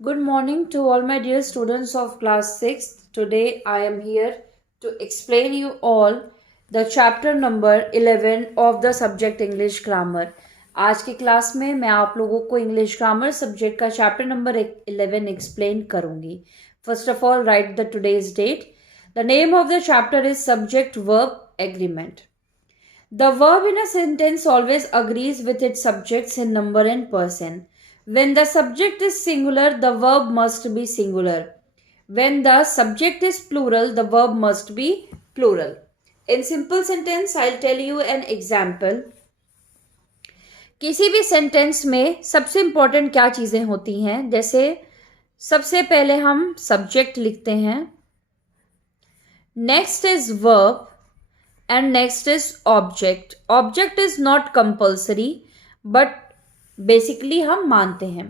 Good morning to all my dear students of class 6th. Today I am here to explain you all the chapter number 11 of the subject English Grammar. आज की class में मैं आप लोगों को English grammar subject का chapter number 11 explain करूंगी. First of all write the today's date. The name of the chapter is subject verb agreement. The verb in a sentence always agrees with its subjects in number and person. When the subject is singular, the verb must be singular. When the subject is plural, the verb must be plural. In simple sentence, I'll tell you an example. किसी भी sentence में सबसे important क्या चीज़ें होती हैं, जैसे सबसे पहले हम सब्जेक्ट लिखते हैं, next is verb, and next is object. Object is not compulsory but basically हम मानते हैं.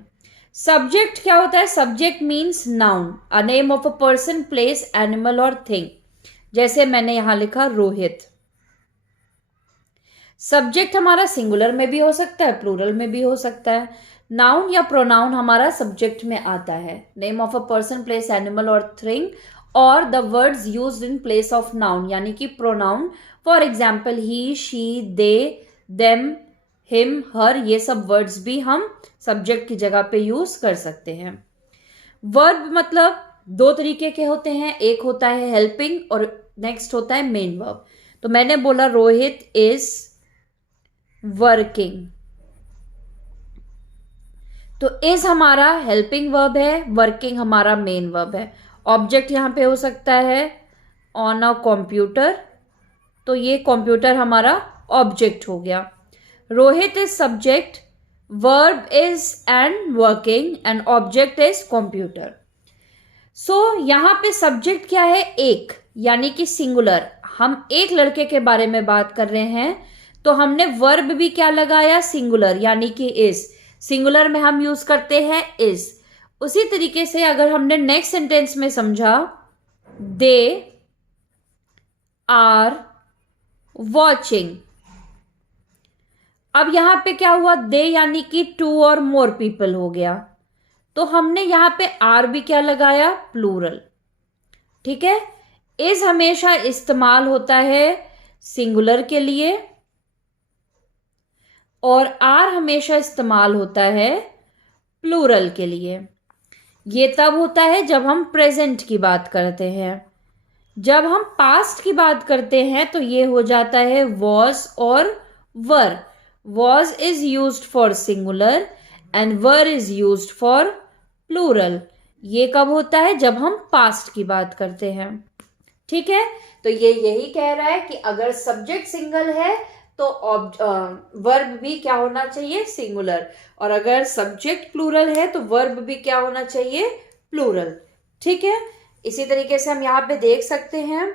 Subject क्या होता है? Subject means noun, a name of a person, place, animal or thing. जैसे मैंने यहाँ लिखा रोहित. Subject हमारा सिंगुलर में भी हो सकता है, प्लूरल में भी हो सकता है. नाउन या प्रोनाउन हमारा सब्जेक्ट में आता है. Name of a person, place, animal और थिंग, और the words used in place of noun यानी कि pronoun. For example he, she, they, them, him, her, ये सब वर्ड्स भी हम सब्जेक्ट की जगह पे यूज कर सकते हैं. वर्ब मतलब दो तरीके के होते हैं, एक होता है हेल्पिंग और नेक्स्ट होता है मेन वर्ब. तो मैंने बोला रोहित इज वर्किंग, तो इज हमारा हेल्पिंग वर्ब है, वर्किंग हमारा मेन वर्ब है. ऑब्जेक्ट यहाँ पे हो सकता है ऑन अ कंप्यूटर, तो ये कंप्यूटर हमारा ऑब्जेक्ट हो गया. Rohit is subject, verb is and working and object is computer. So यहाँ पे सब्जेक्ट क्या है? एक, यानी कि सिंगुलर. हम एक लड़के के बारे में बात कर रहे हैं, तो हमने वर्ब भी क्या लगाया? सिंगुलर, यानी कि इज. सिंगुलर में हम यूज करते हैं इज. उसी तरीके से अगर हमने नेक्स्ट सेंटेंस में समझा, दे आर वॉचिंग. अब यहां पे क्या हुआ? दे यानी कि टू और मोर पीपल हो गया, तो हमने यहां पे आर भी क्या लगाया? प्लूरल. ठीक है. इज हमेशा इस्तेमाल होता है सिंगुलर के लिए और आर हमेशा इस्तेमाल होता है प्लूरल के लिए. ये तब होता है जब हम प्रेजेंट की बात करते हैं. जब हम पास्ट की बात करते हैं तो ये हो जाता है वॉज और were. Was is used for singular and were is used for plural. ये कब होता है? जब हम पास्ट की बात करते हैं. ठीक है. तो ये यही कह रहा है कि अगर सब्जेक्ट सिंगल है तो वर्ब भी क्या होना चाहिए? सिंगुलर. और अगर सब्जेक्ट प्लूरल है तो वर्ब भी क्या होना चाहिए? प्लूरल. ठीक है. इसी तरीके से हम यहाँ पे देख सकते हैं,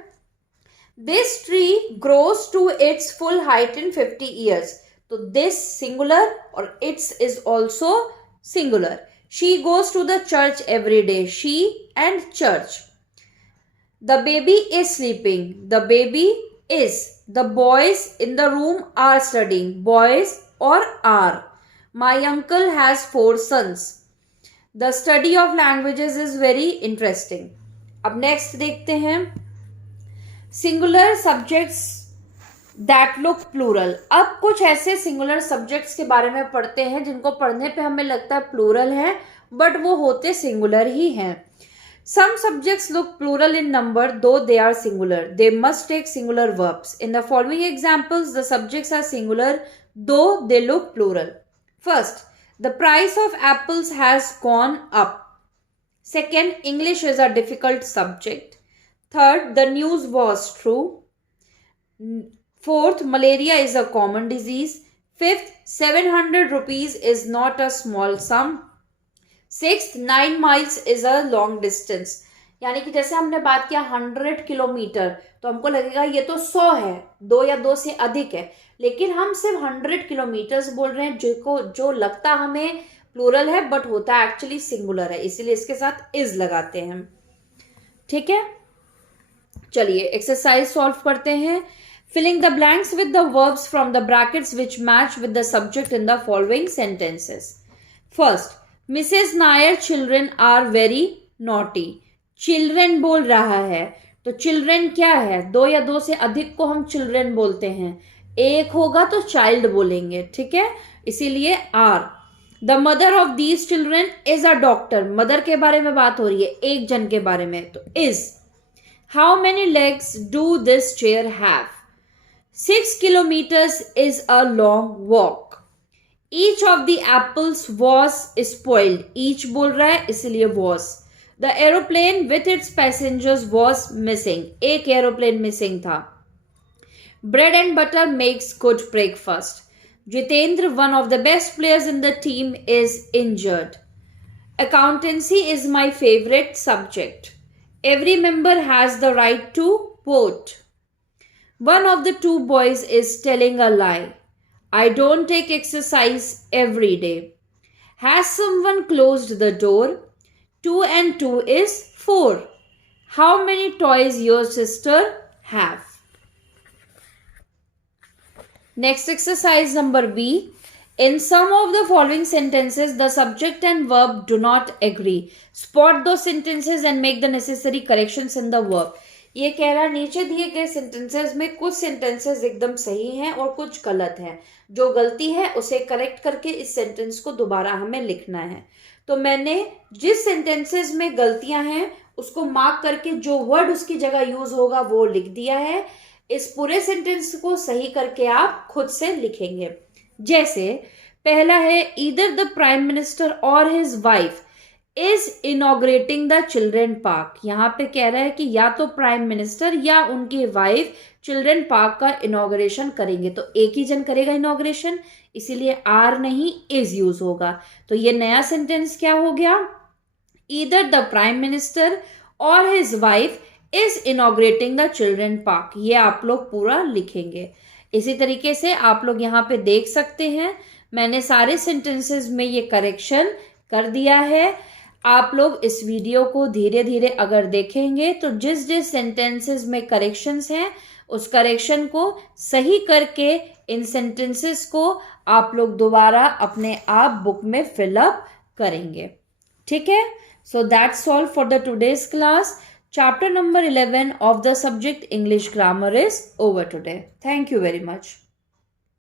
this tree grows to its full height in 50 years. तो दिस सिंगुलर और its is also singular. She goes to the church every day. She and church. The baby is sleeping. The baby is. The boys in the room are studying. Boys or are. My uncle has 4 sons. The study of languages is very interesting. अब next देखते हैं, singular subjects that look plural. अब कुछ ऐसे singular subjects के बारे में पढ़ते हैं जिनको पढ़ने पे हमें लगता है प्लूरल है, बट वो होते सिंगुलर ही हैं. Some subjects look plural in number though they are singular. They must take singular verbs. In the following examples, the subjects are singular though they look plural. First, the price of apples has gone up. Second, English is a difficult subject. Third, the news was true. Fourth, malaria is a common disease. Fifth, 700 rupees is not a small sum. 6th, 9 miles is a long distance. यानी कि जैसे हमने बात किया 100 kilometre, तो हमको लगेगा ये तो 100 है, 2 या 2 से अधिक है, लेकिन हम सिर्फ 100 किलोमीटर्स बोल रहे हैं, जो लगता हमें प्लूरल है बट होता एक्चुअली सिंगुलर है, इसीलिए इसके साथ इज लगाते हैं. ठीक है. चलिए एक्सरसाइज सॉल्व करते हैं. Filling the blanks with the verbs from the brackets which match with the subject in the following sentences. First, Mrs Nair, children are very naughty. Children बोल रहा है तो चिल्ड्रन क्या है, दो या दो से अधिक को हम चिल्ड्रन बोलते हैं, एक होगा तो चाइल्ड बोलेंगे, ठीक है, इसीलिए are. The mother of these children is a doctor. Mother के बारे में बात हो रही है, एक जन के बारे में, तो is. How many legs do this chair have? 6 kilometers is a long walk. Each of the apples was spoiled. Each बोल रहा है इसलिए was. The aeroplane with its passengers was missing. एक एरोप्लेन मिसिंग था. Bread and butter makes good breakfast. Jitendra, one of the best players in the team, is injured. Accountancy is my favorite subject. Every member has the right to vote. One of the two boys is telling a lie. I don't take exercise every day. Has someone closed the door? 2 and 2 is 4. How many toys your sister have? Next exercise number B. In some of the following sentences, the subject and verb do not agree. Spot those sentences and make the necessary corrections in the verb. ये कह रहा नीचे दिए गए sentences में कुछ sentences एकदम सही हैं और कुछ गलत हैं. जो गलती है उसे करेक्ट करके इस सेंटेंस को दोबारा हमें लिखना है. तो मैंने जिस सेंटेंसेस में गलतियां हैं उसको मार्क करके जो वर्ड उसकी जगह यूज होगा वो लिख दिया है. इस पूरे सेंटेंस को सही करके आप खुद से लिखेंगे. जैसे पहला है, ईदर द प्राइम मिनिस्टर और his wife is inaugurating the children park. यहाँ पे कह रहा है कि या तो प्राइम मिनिस्टर या उनकी वाइफ चिल्ड्रन पार्क का इनॉग्रेशन करेंगे. तो एक ही जन करेगा इनॉग्रेशन, इसीलिए आर नहीं इज यूज होगा. तो ये नया सेंटेंस क्या हो गया? ईदर द प्राइम मिनिस्टर और his wife is inaugurating the children park. ये आप लोग पूरा लिखेंगे. इसी तरीके से आप लोग यहाँ पे देख सकते हैं मैंने सारे सेंटेंसेस में ये करेक्शन कर दिया है. आप लोग इस वीडियो को धीरे धीरे अगर देखेंगे तो जिस जिस सेंटेंसेस में करेक्शंस हैं उस करेक्शन को सही करके इन सेंटेंसेस को आप लोग दोबारा अपने आप बुक में फिलअप करेंगे. ठीक है, so that's all for the today's class. Chapter number 11 of the subject English grammar is over today. Thank you very much.